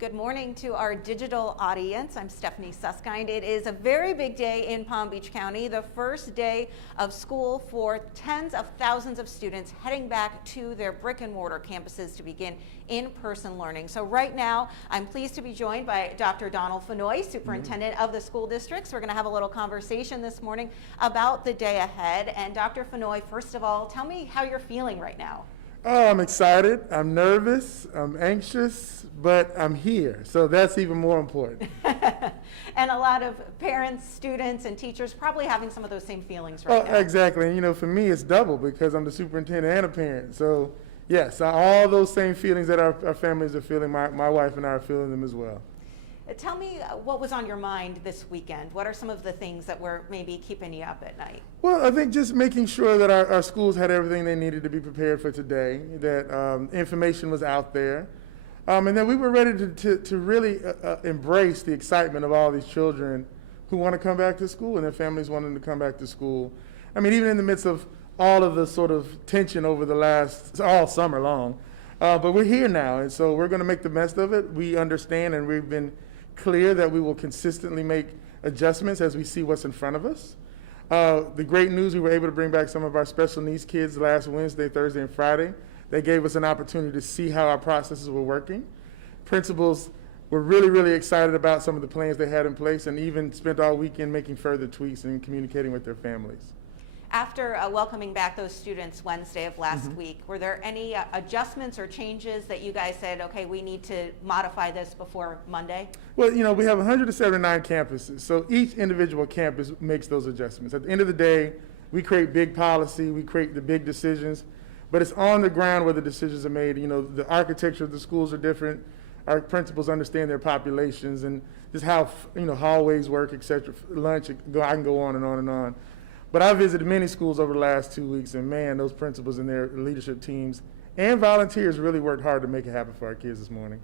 Good morning to our digital audience. I'm Stephanie Suskind. It is a very big day in Palm Beach County, the first day of school for tens of thousands of students heading back to their brick and mortar campuses to begin in-person learning. So right now, I'm pleased to be joined by Dr. Donald Fennoy, Superintendent of the school districts. We're going to have a little conversation this morning about the day ahead. And Dr. Fennoy, first of all, tell me how you're feeling right now. Oh, I'm excited, I'm nervous, I'm anxious, but I'm here, so that's even more important. And a lot of parents, students, and teachers probably having some of those same feelings right now. Exactly, and you know, for me it's double because I'm the superintendent and a parent, so yes, all those same feelings that our families are feeling, my wife and I are feeling them as well. Tell me what was on your mind this weekend. What are some of the things that were maybe keeping you up at night? Well, I think just making sure that our schools had everything they needed to be prepared for today, that information was out there, and that we were ready to really embrace the excitement of all these children who want to come back to school and their families wanting to come back to school. I mean, even in the midst of all of the sort of tension over all summer long, but we're here now, and so we're going to make the best of it. We understand, and we've been clear that we will consistently make adjustments as we see what's in front of us. The great news, we were able to bring back some of our special needs kids last Wednesday, Thursday, and Friday. They gave us an opportunity to see how our processes were working. Principals were really, really excited about some of the plans they had in place and even spent all weekend making further tweaks and communicating with their families. After welcoming back those students Wednesday of last week, were there any adjustments or changes that you guys said, okay, we need to modify this before Monday? Well, you know, we have 179 campuses, so each individual campus makes those adjustments. At the end of the day, we create big policy, we create the big decisions, but it's on the ground where the decisions are made. You know, the architecture of the schools are different. Our principals understand their populations and just how, you know, hallways work, et cetera, lunch, I can go on and on and on. But I visited many schools over the last 2 weeks, and man, those principals and their leadership teams and volunteers really worked hard to make it happen for our kids this morning.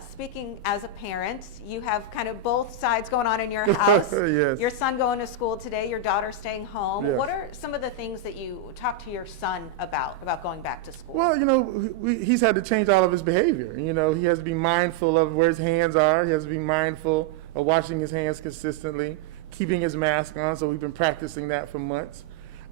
Speaking as a parent, you have kind of both sides going on in your house. Yes. Your son going to school today, your daughter staying home. Yes. What are some of the things that you talk to your son about going back to school? Well, you know, he's had to change all of his behavior. You know, he has to be mindful of where his hands are. He has to be mindful of washing his hands consistently, keeping his mask on, so we've been practicing that for months.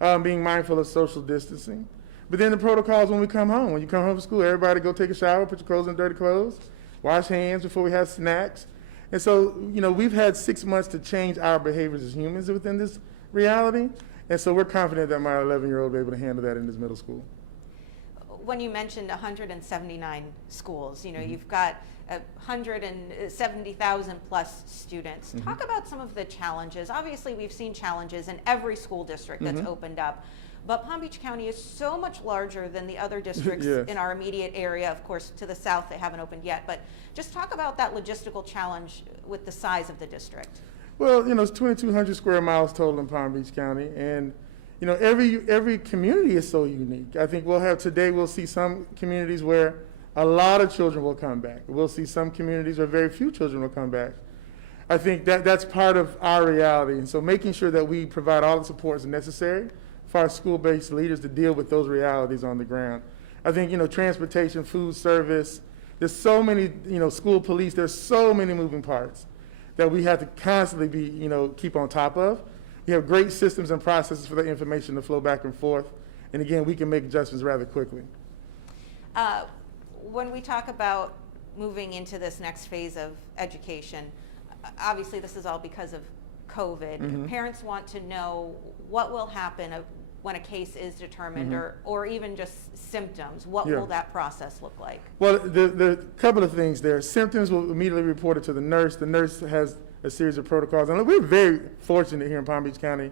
Being mindful of social distancing. But then the protocols when we come home. When you come home from school, everybody go take a shower, put your clothes in dirty clothes, wash hands before we have snacks. And so, you know, we've had 6 months to change our behaviors as humans within this reality. And so we're confident that my 11-year-old will be able to handle that in his middle school. When you mentioned 179 schools, you know, you've got 170,000 plus students. Talk about some of the challenges. Obviously, we've seen challenges in every school district that's opened up, but Palm Beach County is so much larger than the other districts in our immediate area. Of course, to the south, they haven't opened yet, but just talk about that logistical challenge with the size of the district. Well, you know, it's 2,200 square miles total in Palm Beach County, and you know, every community is so unique. I think we'll see some communities where a lot of children will come back. We'll see some communities where very few children will come back. I think that's part of our reality. And so making sure that we provide all the supports necessary for our school-based leaders to deal with those realities on the ground. I think, you know, transportation, food service, there's so many, you know, school police, there's so many moving parts that we have to constantly be, you know, keep on top of. We have great systems and processes for the information to flow back and forth. And again, we can make adjustments rather quickly. When we talk about moving into this next phase of education, obviously this is all because of COVID. Parents want to know what will happen when a case is determined or even just symptoms. What will that process look like? Well, there are a couple of things there. Symptoms will immediately be reported to the nurse. The nurse has a series of protocols. And we're very fortunate here in Palm Beach County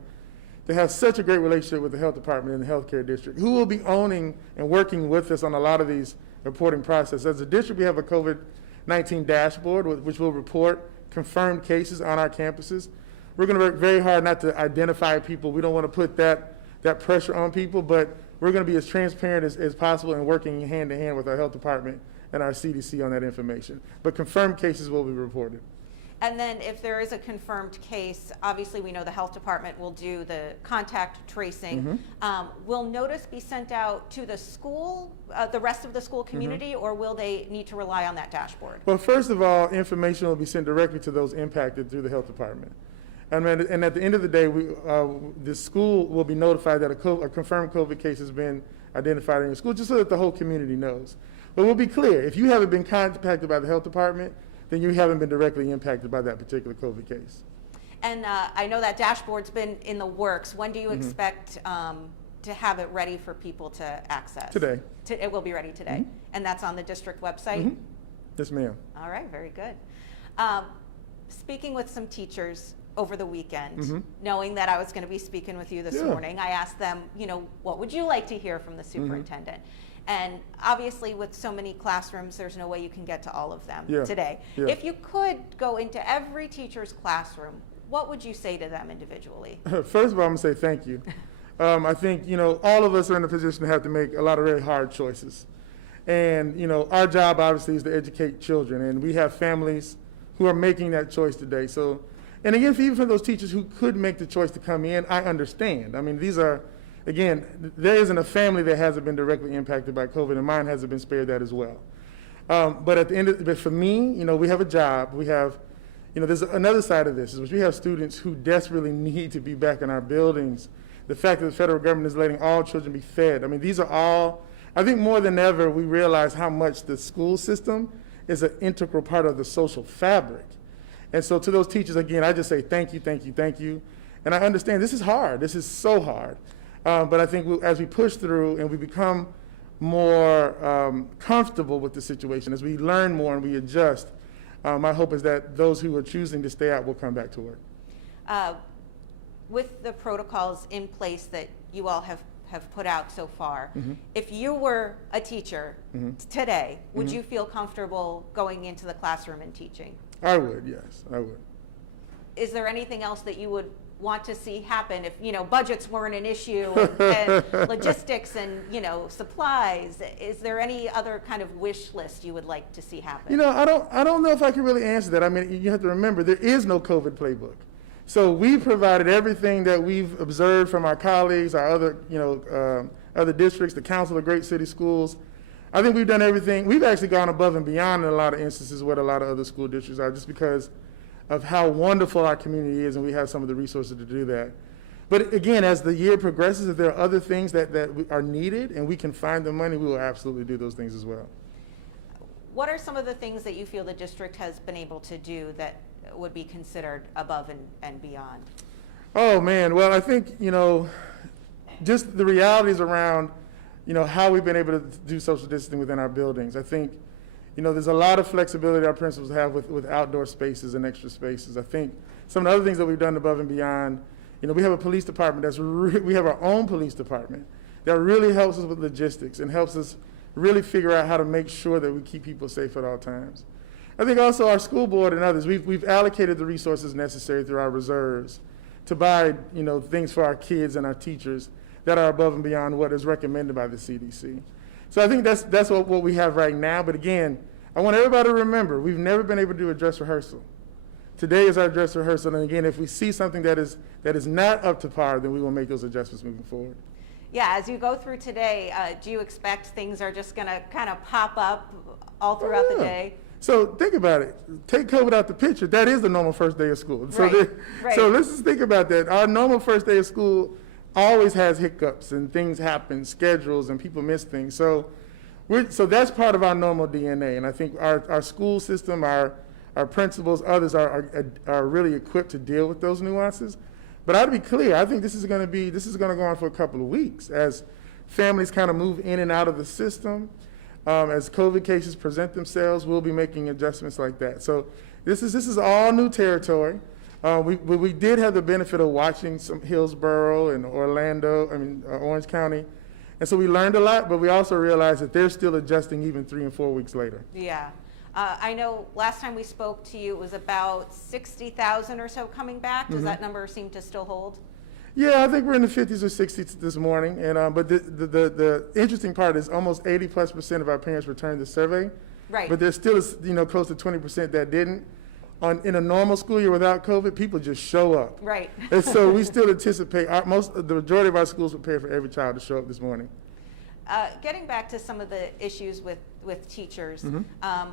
to have such a great relationship with the health department and the healthcare district, who will be owning and working with us on a lot of these reporting processes. As a district, we have a COVID-19 dashboard, which will report confirmed cases on our campuses. We're going to work very hard not to identify people. We don't want to put that pressure on people, but we're going to be as transparent as possible and working hand in hand with our health department and our CDC on that information. But confirmed cases will be reported. And then if there is a confirmed case, obviously we know the health department will do the contact tracing. Will notice be sent out to the school, the rest of the school community, or will they need to rely on that dashboard? Well, first of all, information will be sent directly to those impacted through the health department. And at the end of the day, the school will be notified that a confirmed COVID case has been identified in your school, just so that the whole community knows. But we'll be clear, if you haven't been contacted by the health department, then you haven't been directly impacted by that particular COVID case. And I know that dashboard's been in the works. When do you expect to have it ready for people to access? Today. It will be ready today. And that's on the district website? Yes, ma'am. All right, very good. Speaking with some teachers over the weekend, knowing that I was going to be speaking with you this morning, I asked them, what would you like to hear from the superintendent? And obviously with so many classrooms, there's no way you can get to all of them today. If you could go into every teacher's classroom, what would you say to them individually? First of all, I'm going to say thank you. I think, all of us are in a position to have to make a lot of very hard choices. And, our job obviously is to educate children, and we have families who are making that choice today. So, and again, even for those teachers who could make the choice to come in, I understand. I mean, these are, again, there isn't a family that hasn't been directly impacted by COVID, and mine hasn't been spared that as well. But at the end but for me, we have a job. We have, there's another side of this, which we have students who desperately need to be back in our buildings. The fact that the federal government is letting all children be fed. I mean, these are all, I think more than ever, we realize how much the school system is an integral part of the social fabric. And so to those teachers, again, I just say thank you, thank you, thank you. And I understand this is hard. This is so hard. But I think as we push through and we become more comfortable with the situation, as we learn more and we adjust, my hope is that those who are choosing to stay out will come back to work. With the protocols in place that you all have put out so far, if you were a teacher today, would you feel comfortable going into the classroom and teaching? I would, yes, I would. Is there anything else that you would want to see happen if budgets weren't an issue and logistics and supplies? Is there any other kind of wish list you would like to see happen? I don't know if I can really answer that. I mean, you have to remember there is no COVID playbook. So we provided everything that we've observed from our colleagues, our other other districts, the Council of Great City Schools. I think we've done everything. We've actually gone above and beyond in a lot of instances what a lot of other school districts are, just because of how wonderful our community is, and we have some of the resources to do that. But again, as the year progresses, if there are other things that are needed and we can find the money, we will absolutely do those things as well. What are some of the things that you feel the district has been able to do that would be considered above and beyond? Oh man, well I think, just the realities around, how we've been able to do social distancing within our buildings. I think, there's a lot of flexibility our principals have with outdoor spaces and extra spaces. I think some of the other things that we've done above and beyond, we have a police department we have our own police department that really helps us with logistics and helps us really figure out how to make sure that we keep people safe at all times. I think also our school board and others, we've allocated the resources necessary through our reserves to buy, things for our kids and our teachers that are above and beyond what is recommended by the CDC. So I think that's what we have right now. But again, I want everybody to remember, we've never been able to do a dress rehearsal. Today is our dress rehearsal, and again, if we see something that is not up to par, then we will make those adjustments moving forward. Yeah, as you go through today, do you expect things are just going to kind of pop up all throughout the day? So think about it. Take COVID out the picture. That is the normal first day of school. So, Right. So let's just think about that. Our normal first day of school always has hiccups and things happen, schedules, and people miss things. So that's part of our normal DNA. And I think our school system, our principals, others are really equipped to deal with those nuances. But I'd be clear, I think this is going to go on for a couple of weeks as families kind of move in and out of the system. As COVID cases present themselves, we'll be making adjustments like that. So this is all new territory. We did have the benefit of watching some Hillsborough and Orange County. And so we learned a lot, but we also realized that they're still adjusting even 3 and 4 weeks later. Yeah. I know last time we spoke to you, it was about 60,000 or so coming back. Does that number seem to still hold? Yeah, I think we're in the 50s or 60s this morning. And but the interesting part is almost 80+% of our parents returned the survey. Right. But there's still close to 20% that didn't. in a normal school year without COVID, people just show up. Right. And so we still anticipate, the majority of our schools prepare for every child to show up this morning. Getting back to some of the issues with teachers, Mm-hmm.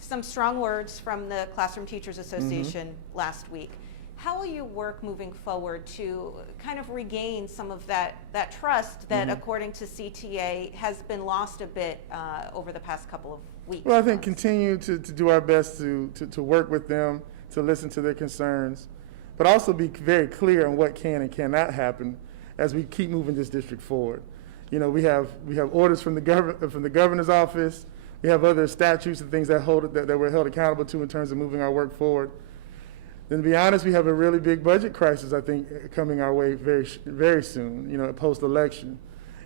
Some strong words from the Classroom Teachers Association last week. How will you work moving forward to kind of regain some of that trust that, according to CTA, has been lost a bit over the past couple of weeks? Well, I think continue to do our best to work with them, to listen to their concerns, but also be very clear on what can and cannot happen as we keep moving this district forward. You know, we have orders from the governor's office. We have other statutes and things that we're held accountable to in terms of moving our work forward. Then, to be honest, we have a really big budget crisis, I think, coming our way very, very soon, you know, post-election.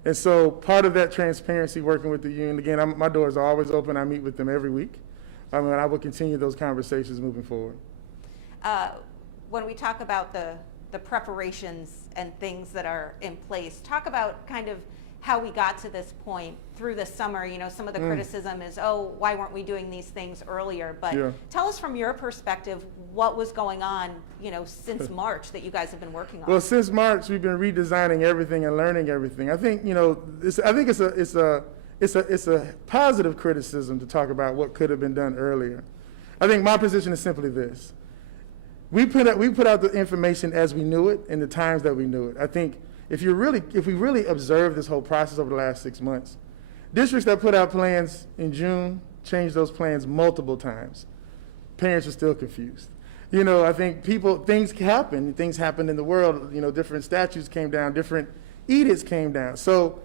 And so part of that transparency, working with the union, again, my doors are always open. I meet with them every week. And I will continue those conversations moving forward. When we talk about the preparations and things that are in place, talk about kind of how we got to this point through the summer. You know, some of the criticism is, oh, why weren't we doing these things earlier? But tell us from your perspective what was going on, you know, since March that you guys have been working on. Well, since March, we've been redesigning everything and learning everything. I think, you know, it's a positive criticism to talk about what could have been done earlier. I think my position is simply this: we put out the information as we knew it in the times that we knew it. I think if we really observe this whole process over the last 6 months, districts that put out plans in June changed those plans multiple times. Parents are still confused. You know, I think things happened in the world. You know, different statutes came down, different edicts came down. So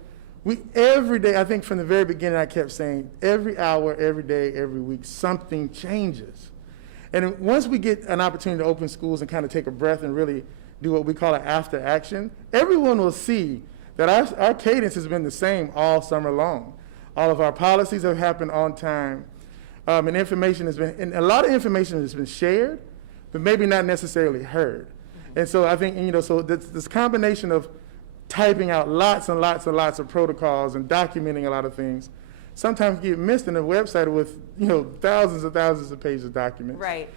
every day, I think from the very beginning, I kept saying, every hour, every day, every week, something changes. And once we get an opportunity to open schools and kind of take a breath and really do what we call an after action, everyone will see that our cadence has been the same all summer long. All of our policies have happened on time, and a lot of information has been shared, but maybe not necessarily heard. And so I think, you know, so this combination of typing out lots and lots and lots of protocols and documenting a lot of things sometimes get missed in a website with, you know, thousands and thousands of pages of documents. Right.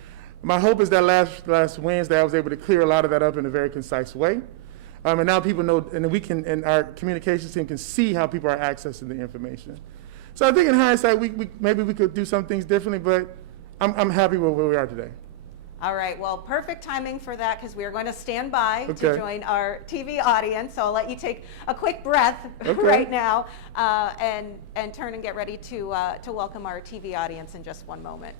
My hope is that last Wednesday I was able to clear a lot of that up in a very concise way. And now people know, and our communications team can see how people are accessing the information. So I think in hindsight, maybe we could do some things differently, but I'm happy with where we are today. All right, well, perfect timing for that, because we are going to stand by to Okay. join our TV audience. So I'll let you take a quick breath Okay. right now and turn and get ready to welcome our TV audience in just one moment.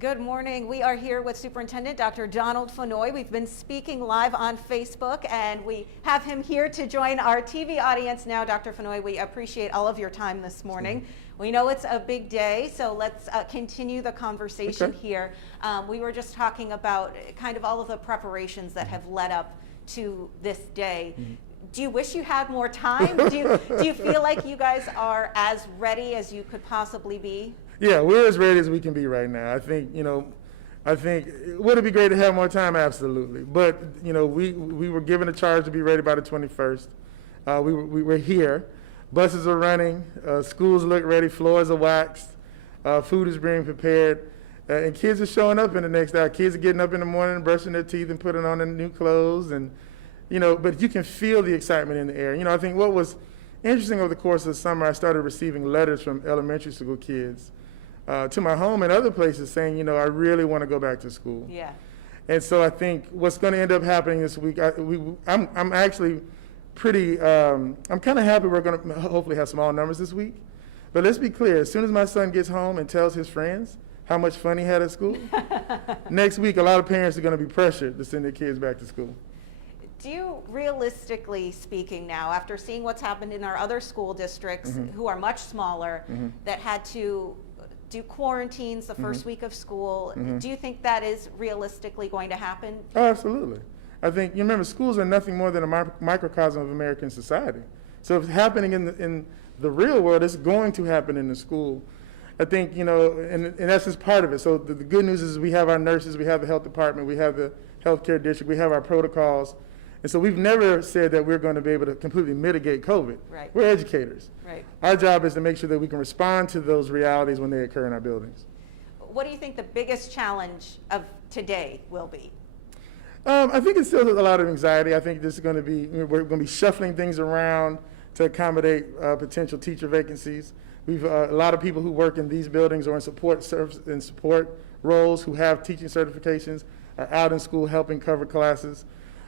Good morning. We are here with Superintendent Dr. Donald Fennoy. We've been speaking live on Facebook, and we have him here to join our TV audience now. Dr. Fennoy, we appreciate all of your time this morning. We know it's a big day, so let's continue the conversation here. We were just talking about kind of all of the preparations that have led up to this day. Do you wish you had more time? Do you feel like you guys are as ready as you could possibly be? Yeah, we're as ready as we can be right now. I think, would it be great to have more time? Absolutely. But, you know, we were given a charge to be ready by the 21st. We were here. Buses are running. Schools look ready. Floors are waxed. Food is being prepared. And kids are showing up in the next hour. Kids are getting up in the morning, brushing their teeth and putting on their new clothes. And, you know, but you can feel the excitement in the air. You know, I think what was interesting over the course of the summer, I started receiving letters from elementary school kids to my home and other places saying, you know, I really want to go back to school. Yeah. And so I think what's going to end up happening this week, I'm actually pretty, I'm kind of happy we're going to hopefully have small numbers this week. But let's be clear, as soon as my son gets home and tells his friends how much fun he had at school, next week a lot of parents are going to be pressured to send their kids back to school. Do you, realistically speaking now, after seeing what's happened in our other school districts who are much smaller, that had to do quarantines the first week of school, do you think that is realistically going to happen? Oh, absolutely. I think, you remember, schools are nothing more than a microcosm of American society. So if it's happening in the real world, it's going to happen in the school. I think, you know, and that's just part of it. So the good news is we have our nurses, we have the health department, we have the healthcare district, we have our protocols. And so we've never said that we're going to be able to completely mitigate COVID. Right. We're educators. Right. Our job is to make sure that we can respond to those realities when they occur in our buildings. What do you think the biggest challenge of today will be? I think it's still a lot of anxiety. I think this is going to be, we're going to be shuffling things around to accommodate potential teacher vacancies. We've a lot of people who work in these buildings or in support roles who have teaching certifications are out in school helping cover classes.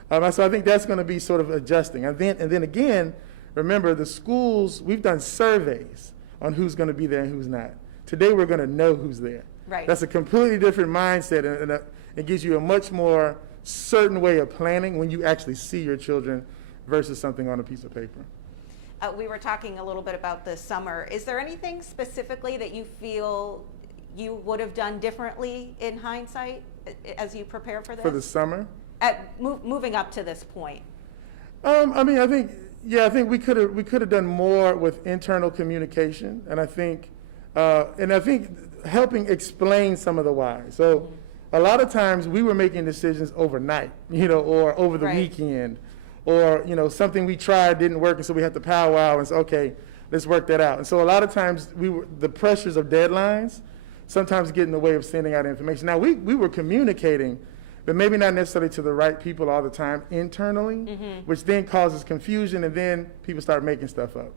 So I think that's going to be sort of adjusting. And then again, remember the schools, we've done surveys on who's going to be there and who's not. Today we're going to know who's there. Right. That's a completely different mindset, and it gives you a much more certain way of planning when you actually see your children versus something on a piece of paper. We were talking a little bit about this summer. Is there anything specifically that you feel you would have done differently in hindsight as you prepare for this? For the summer? Moving up to this point. I mean, I think we could have done more with internal communication, and I think helping explain some of the why. So a lot of times we were making decisions overnight, you know, or over the weekend, or, you know, something we tried didn't work, and so we had to powwow and say, okay, let's work that out. And so a lot of times the pressures of deadlines sometimes get in the way of sending out information. Now we were communicating, but maybe not necessarily to the right people all the time internally, which then causes confusion, and then people start making stuff up.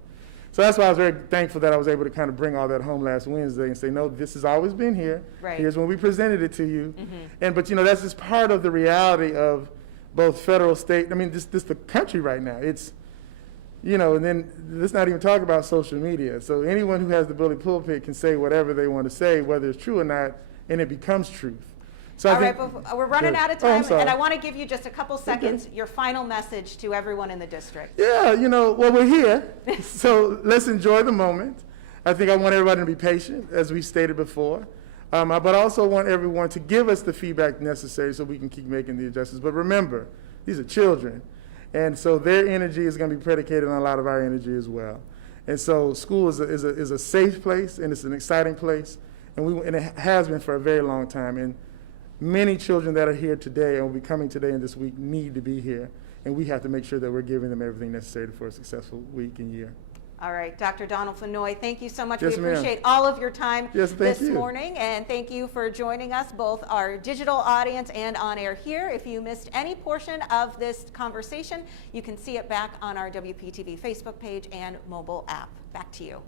So that's why I was very thankful that I was able to kind of bring all that home last Wednesday and say, no, this has always been here. Right. Here's when we presented it to you. But, you know, that's just part of the reality of both federal, state, I mean, this the country right now. It's, you know, and then let's not even talk about social media. So anyone who has the bully pulpit can say whatever they want to say, whether it's true or not, and it becomes truth. So All right, we're running out of I'm time, sorry. and I want to give you just a couple seconds, your final message to everyone in the district. Yeah, you know, well, we're here, so let's enjoy the moment. I think I want everybody to be patient, as we stated before, but I also want everyone to give us the feedback necessary so we can keep making the adjustments. But remember, these are children, and so their energy is going to be predicated on a lot of our energy as well. And so school is a safe place, and it's an exciting place, and it has been for a very long time. And many children that are here today and will be coming today and this week need to be here, and we have to make sure that we're giving them everything necessary for a successful week and year. All right, Dr. Donald Fennoy, thank you so much. Yes, we ma'am. appreciate all of your time Thank you. morning, and thank you for joining us, both our digital audience and on air here. If you missed any portion of this conversation, you can see it back on our WPTV Facebook page and mobile app. Back to you.